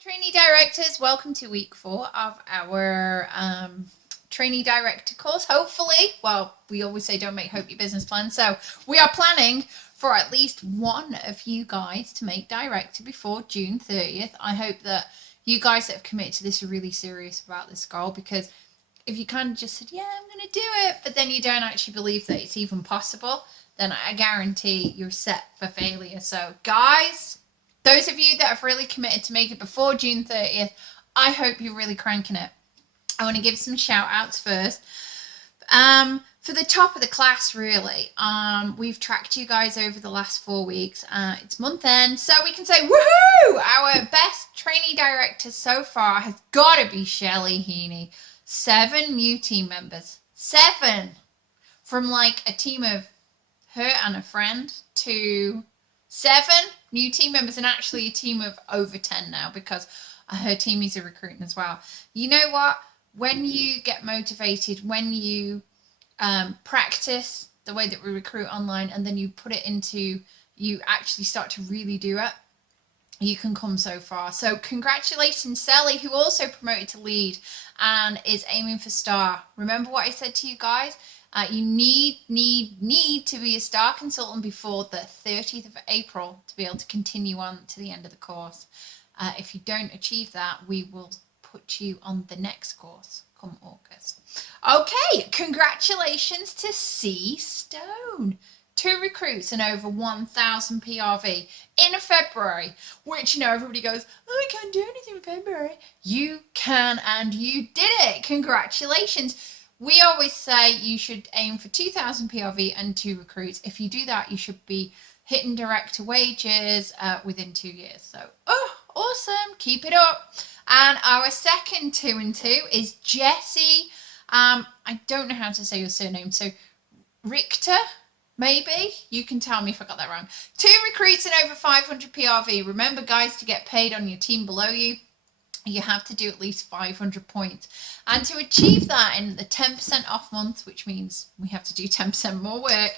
Trainee directors, welcome to week 4 of our trainee director course. Hopefully, well, we always say don't make hope your business plan, so we are planning for at least one of you guys to make director before June 30th. I hope that you guys that have committed to this are really serious about this goal, because if you kind of just said, yeah, I'm going to do it, but then you don't actually believe that it's even possible, then I guarantee you're set for failure. So guys, those of you that have really committed to make it before June 30th, I hope you're really cranking it. I want to give some shout outs first. For the top of the class, really, we've tracked you guys over the last 4 weeks. It's month end, so we can say, woohoo! Our best trainee director so far has got to be Shelley Heaney. 7 new team members. 7! From like a team of her and a friend to 7 new team members, and actually a team of over 10 now, because her teamies are recruiting as well. You know what? When you get motivated, when you practice the way that we recruit online, and then you put it into, you actually start to really do it, you can come so far. So congratulations, Sally, who also promoted to lead and is aiming for star. Remember what I said to you guys? You need to be a star consultant before the 30th of April to be able to continue on to the end of the course. If you don't achieve that, we will put you on the next course come August. Okay, congratulations to C Stone. 2 recruits and over 1,000 PRV in February, which, you know, everybody goes, oh, I can't do anything in February. You can, and you did it. Congratulations. We always say you should aim for 2,000 PRV and 2 recruits. If you do that, you should be hitting director wages within 2 years. So, oh, awesome. Keep it up. And our second 2 and 2 is Jessie. I don't know how to say your surname. So, Richter. Maybe you can tell me if I got that wrong. 2 recruits and over 500 PRV. Remember, guys, to get paid on your team below you, you have to do at least 500 points. And to achieve that in the 10% off month, which means we have to do 10% more work,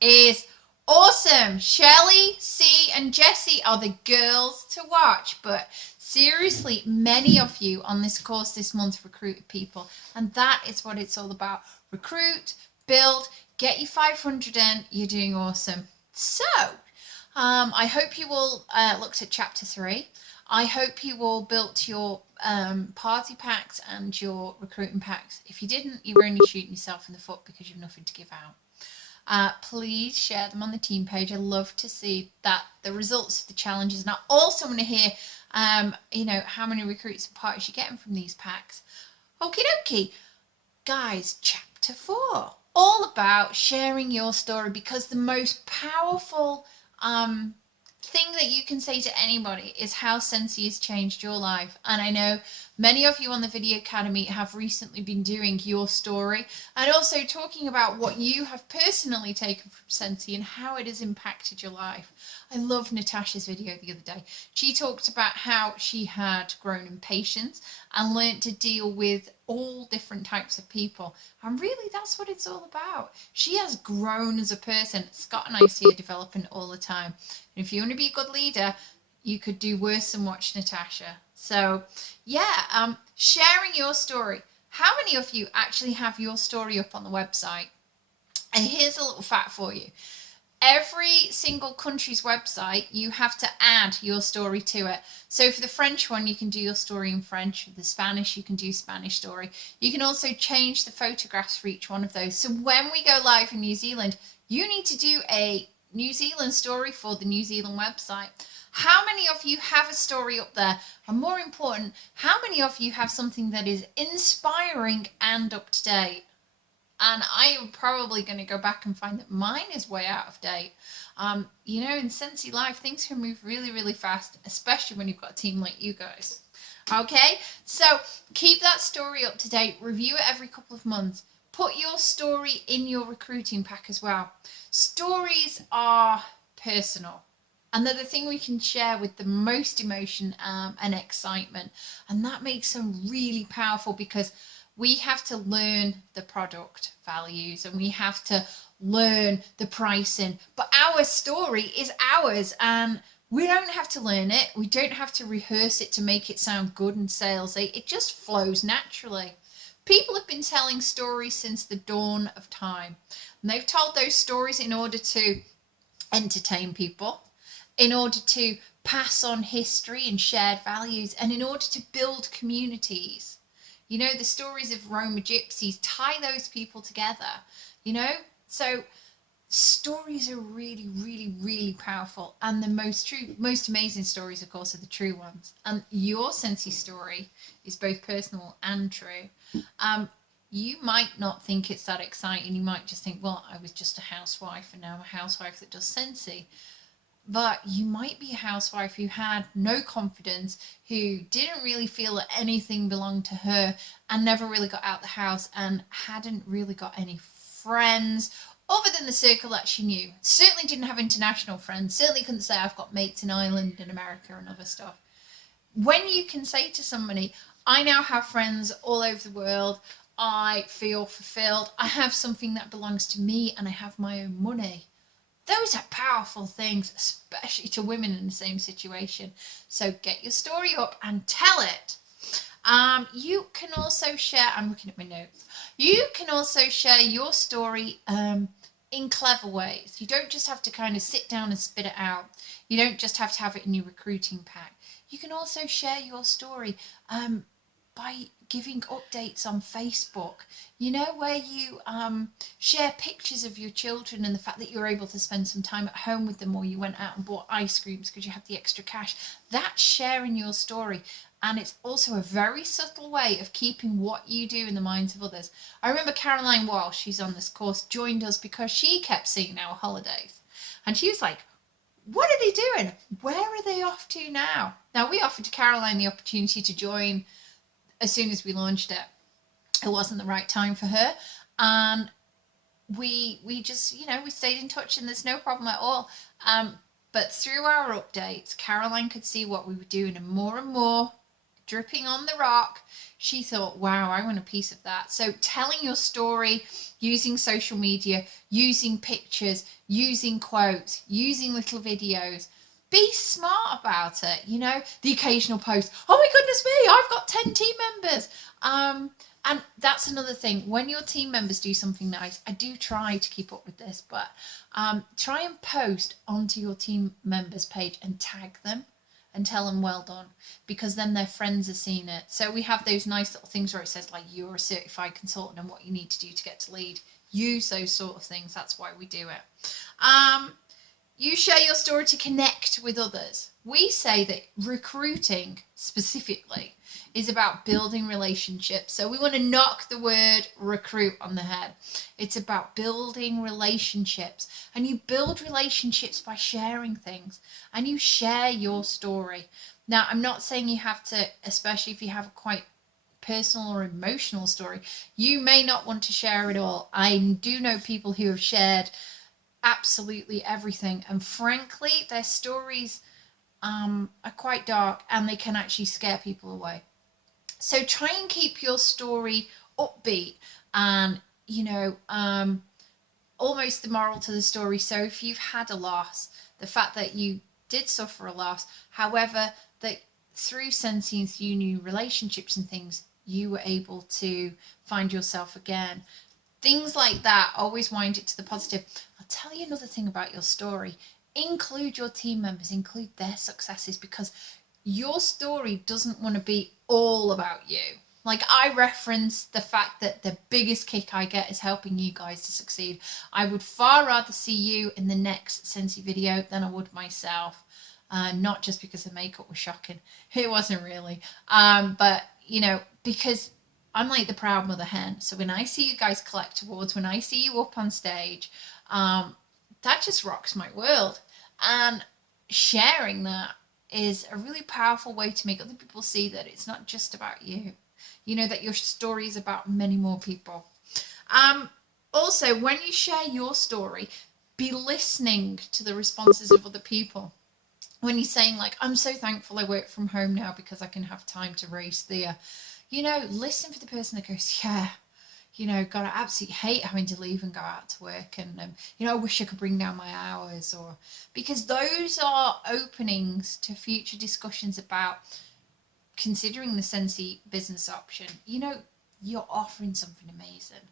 is awesome. Shelley, C, and Jessie are the girls to watch. But seriously, many of you on this course this month recruited people. And that is what it's all about. Recruit, build, get your 500 in. You're doing awesome. So, I hope you all looked at chapter 3. I hope you all built your party packs and your recruiting packs. If you didn't, you're only shooting yourself in the foot because you've nothing to give out. Please share them on the team page. I love to see that the results of the challenges. And I also want to hear, you know, how many recruits and parties you're getting from these packs. Okie dokie. Guys, chapter 4. All about sharing your story, because the most powerful thing that you can say to anybody is how Scentsy has changed your life. And I know many of you on the Video Academy have recently been doing your story and also talking about what you have personally taken from Scentsy and how it has impacted your life. I love Natasha's video the other day. She talked about how she had grown in patience and learnt to deal with all different types of people. And really, that's what it's all about. She has grown as a person. Scott and I see her developing all the time. And if you want to be a good leader, you could do worse than watch Natasha. So, yeah, sharing your story. How many of you actually have your story up on the website? And here's a little fact for you. Every single country's website, you have to add your story to it. So for the French one, you can do your story in French. For the Spanish, you can do Spanish story. You can also change the photographs for each one of those. So when we go live in New Zealand, you need to do a New Zealand story for the New Zealand website. How many of you have a story up there? And more important, how many of you have something that is inspiring and up to date? And I am probably going to go back and find that mine is way out of date. You know, in Scentsy Life, things can move really, really fast, especially when you've got a team like you guys. Okay, so keep that story up to date. Review it every couple of months. Put your story in your recruiting pack as well. Stories are personal, and they're the thing we can share with the most emotion and excitement. And that makes them really powerful, because we have to learn the product values and we have to learn the pricing, but our story is ours, and We don't have to learn it. We don't have to rehearse it to make it sound good and salesy. It just flows naturally. People have been telling stories since the dawn of time. And they've told those stories in order to entertain people, in order to pass on history and shared values, and in order to build communities. You know, the stories of Roma gypsies tie those people together, you know? So stories are really, really, really powerful. And the most amazing stories, of course, are the true ones. And your Scentsy story is both personal and true. You might not think it's that exciting. You might just think, well, I was just a housewife and now I'm a housewife that does Scentsy. But you might be a housewife who had no confidence, who didn't really feel that anything belonged to her and never really got out the house and hadn't really got any friends other than the circle that she knew. Certainly didn't have international friends. Certainly couldn't say I've got mates in Ireland and America and other stuff. When you can say to somebody, I now have friends all over the world, I feel fulfilled, I have something that belongs to me and I have my own money. Those are powerful things, especially to women in the same situation. So get your story up and tell it. You can also share, I'm looking at my notes, you can also share your story in clever ways. You don't just have to kind of sit down and spit it out. You don't just have to have it in your recruiting pack. You can also share your story by giving updates on Facebook, you know, where you share pictures of your children and the fact that you're able to spend some time at home with them, or you went out and bought ice creams because you have the extra cash. That's sharing your story. And it's also a very subtle way of keeping what you do in the minds of others. I remember Caroline Walsh, she's on this course, joined us because she kept seeing our holidays. And she was like, what are they doing? Where are they off to now? Now, we offered to Caroline the opportunity to join as soon as we launched it. It wasn't the right time for her. And we just, you know, we stayed in touch and there's no problem at all. But through our updates, Caroline could see what we were doing, and more dripping on the rock, she thought, wow, I want a piece of that. So telling your story, using social media, using pictures, using quotes, using little videos, be smart about it. You know, the occasional post, oh my goodness me, I've got 10 team members. And that's another thing. When your team members do something nice, I do try to keep up with this, but try and post onto your team members page and tag them and tell them well done, because then their friends are seeing it. So we have those nice little things where it says like you're a certified consultant and what you need to do to get to lead. Use those sort of things. That's why we do it. You share your story to connect with others. We say that recruiting specifically is about building relationships. So we want to knock the word recruit on the head. It's about building relationships. And you build relationships by sharing things. And you share your story. Now, I'm not saying you have to, especially if you have a quite personal or emotional story, you may not want to share it all. I do know people who have shared absolutely everything. And frankly, their stories are quite dark and they can actually scare people away. So try and keep your story upbeat and, you know, almost the moral to the story. So if you've had a loss, the fact that you did suffer a loss, however, that through Scentsy and through new relationships and things, you were able to find yourself again. Things like that, always wind it to the positive. I'll tell you another thing about your story. Include your team members, include their successes, because your story doesn't want to be all about you. Like, I reference the fact that the biggest kick I get is helping you guys to succeed. I would far rather see you in the next Scentsy video than I would myself. Not just because the makeup was shocking. It wasn't really. But, you know, because I'm like the proud mother hen. So when I see you guys collect awards, when I see you up on stage, that just rocks my world. And sharing that is a really powerful way to make other people see that it's not just about you. You know, that your story is about many more people. Also, when you share your story, be listening to the responses of other people. When you're saying like, I'm so thankful I work from home now because I can have time to race Thea. You know, listen for the person that goes, God, I absolutely hate having to leave and go out to work, and I wish I could bring down my hours, or because those are openings to future discussions about considering the Scentsy business option. You're offering something amazing.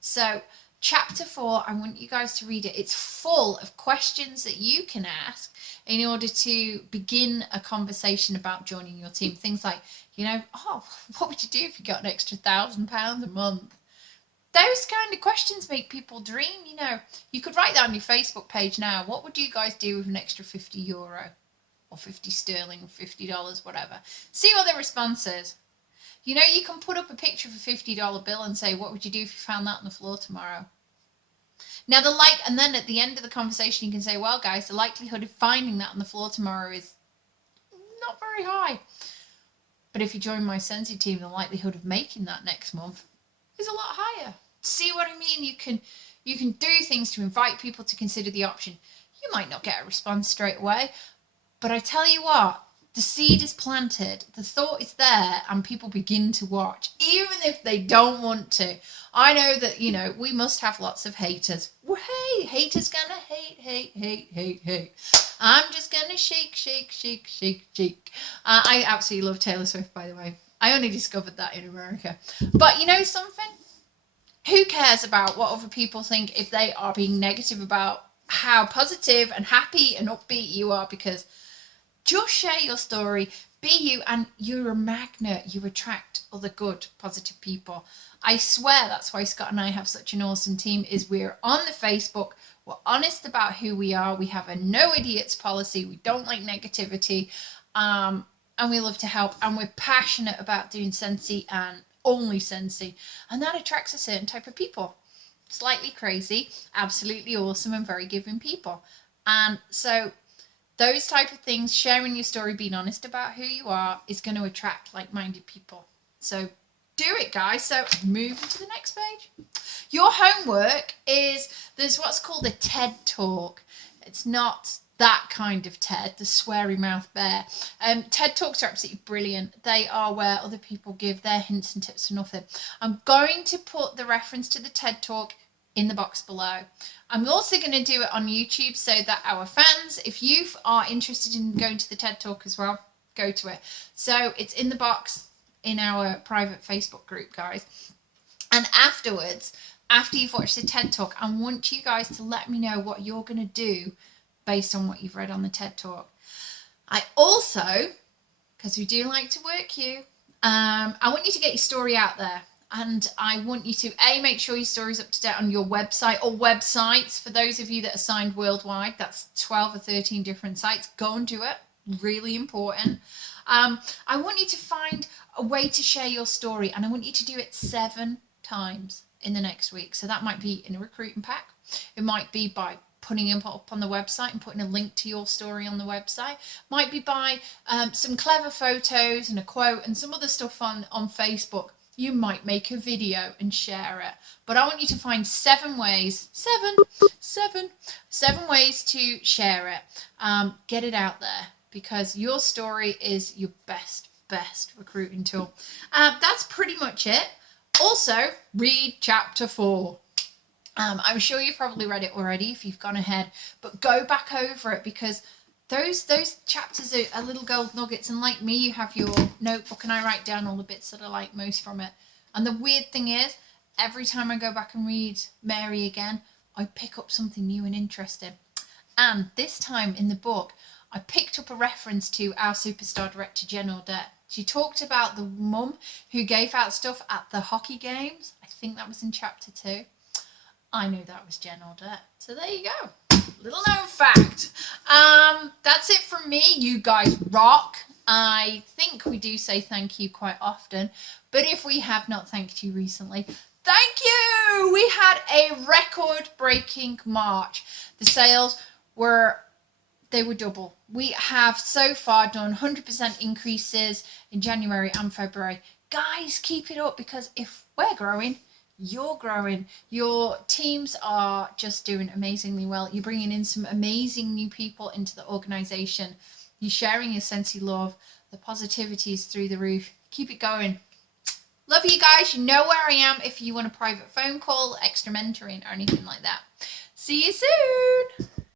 So chapter 4, I want you guys to read it. It's full of questions that you can ask in order to begin a conversation about joining your team. Things like, what would you do if you got an extra £1,000 a month? Those kind of questions make people dream. You could write that on your Facebook page now. What would you guys do with an extra €50 or 50 sterling, $50, whatever? See what the response is. You can put up a picture of a $50 bill and say, what would you do if you found that on the floor tomorrow? Now, and then at the end of the conversation, you can say, well, guys, the likelihood of finding that on the floor tomorrow is not very high. But if you join my Scentsy team, the likelihood of making that next month is a lot higher. See what I mean? You can do things to invite people to consider the option. You might not get a response straight away, but I tell you what, the seed is planted, the thought is there, and people begin to watch, even if they don't want to. I know that, we must have lots of haters. Well, hey, haters gonna hate. I'm just gonna shake. I absolutely love Taylor Swift, by the way. I only discovered that in America. But you know something? Who cares about what other people think if they are being negative about how positive and happy and upbeat you are? Because just share your story, be you, and you're a magnet. You attract other good, positive people. I swear that's why Scott and I have such an awesome team, is we're on the Facebook, we're honest about who we are, we have a no idiots policy, we don't like negativity, and we love to help, and we're passionate about doing Scentsy and only Scentsy, and that attracts a certain type of people. Slightly crazy, absolutely awesome, and very giving people. And so those type of things, sharing your story, being honest about who you are, is going to attract like-minded people. So do it, guys. So move to the next page. Your homework is, there's what's called a TED Talk. It's not that kind of TED, the sweary mouth bear. TED Talks are absolutely brilliant. They are where other people give their hints and tips for nothing. I'm going to put the reference to the TED Talk in the box below. I'm also going to do it on YouTube so that our fans, if you are interested in going to the TED Talk as well, go to it. So it's in the box in our private Facebook group, guys. And afterwards, after you've watched the TED Talk, I want you guys to let me know what you're going to do based on what you've read on the TED Talk. I also, because we do like to work you, I want you to get your story out there. And I want you to, make sure your story's up to date on your website or websites. For those of you that are signed worldwide, that's 12 or 13 different sites. Go and do it. Really important. I want you to find a way to share your story, and I want you to do it 7 times in the next week. So that might be in a recruiting pack. It might be by putting it up on the website and putting a link to your story on the website. Might be by some clever photos and a quote and some other stuff on Facebook. You might make a video and share it. But I want you to find 7 ways, 7 ways to share it. Get it out there, because your story is your best recruiting tool. That's pretty much it. Also, read chapter 4. I'm sure you've probably read it already if you've gone ahead, but go back over it, because those chapters are little gold nuggets, and like me, you have your notebook and I write down all the bits that I like most from it. And the weird thing is, every time I go back and read Mary again, I pick up something new and interesting. And this time in the book, I picked up a reference to our superstar director, Jen Audette. She talked about the mum who gave out stuff at the hockey games. I think that was in chapter 2. I knew that was Jen Audette. So there you go. Little known fact. That's it from me. You guys rock. I think we do say thank you quite often, but if we have not thanked you recently, thank you. We had a record-breaking March. The sales were double. We have so far done 100% increases in January and February. Guys, keep it up, because if we're growing, you're growing. Your teams are just doing amazingly well. You're bringing in some amazing new people into the organization. You're sharing your Scentsy love. The positivity is through the roof. Keep it going. Love you guys. You know where I am if you want a private phone call, extra mentoring, or anything like that. See you soon.